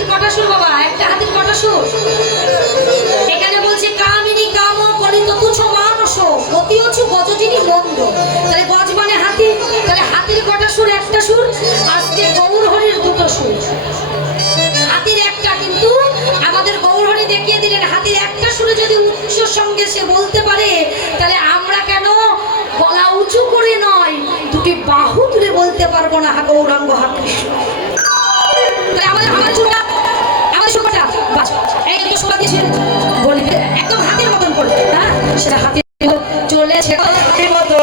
হাতির কটা সুর বাবা? একটা হাতির কটা সুর? এখানে বলছে কামিনী কাম করিত তুচ্ছ মানস গতি অছু গজটিনি মন্দ। তাহলে গজ মানে হাতি, তাহলে হাতির কটা সুর? একটা সুর। আজকে গৌরহরির দুটো সুর। হাতির একটা, কিন্তু আমাদের গৌরহরি দেখিয়ে দিলেন হাতির একটা সুরে যদি উচ্চ সঙ্গে সে বলতে পারে, তাহলে আমরা কেন গলা উঁচু করে নয়, দুটি বাহু তুলে বলতে পারবো না হা গৌরাঙ্গ হা কৃষ্ণ? তাহলে আমাদের সুরটা, আমাদের সুরটা এই দুটো সুর দিয়েছেন বলবে একদম হাতির মতন করে। হ্যাঁ, সেটা হাতির চলেছে হাতির মতো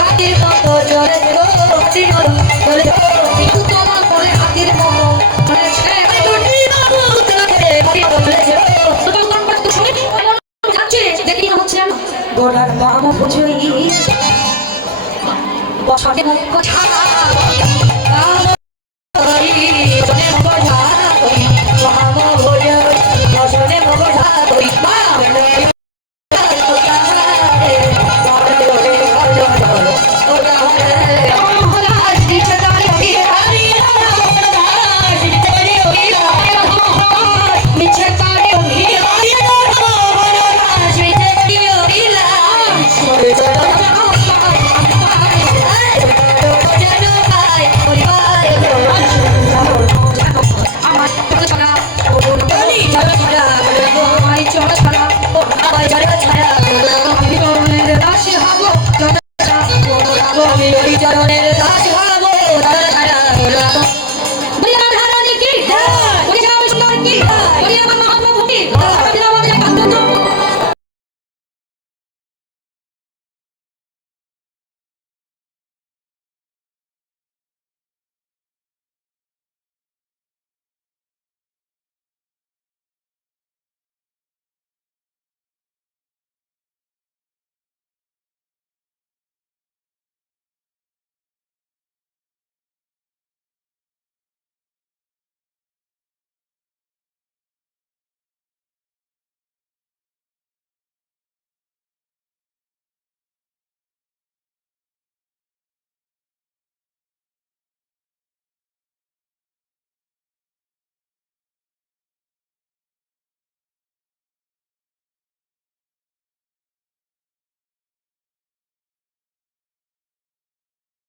হাতির মতো জলে হাতির মতো কিন্তু তোমার করে হাতির মতো দেখি হচ্ছে গোড়ার বাবু বুঝই বছরে মুখ ছাড়া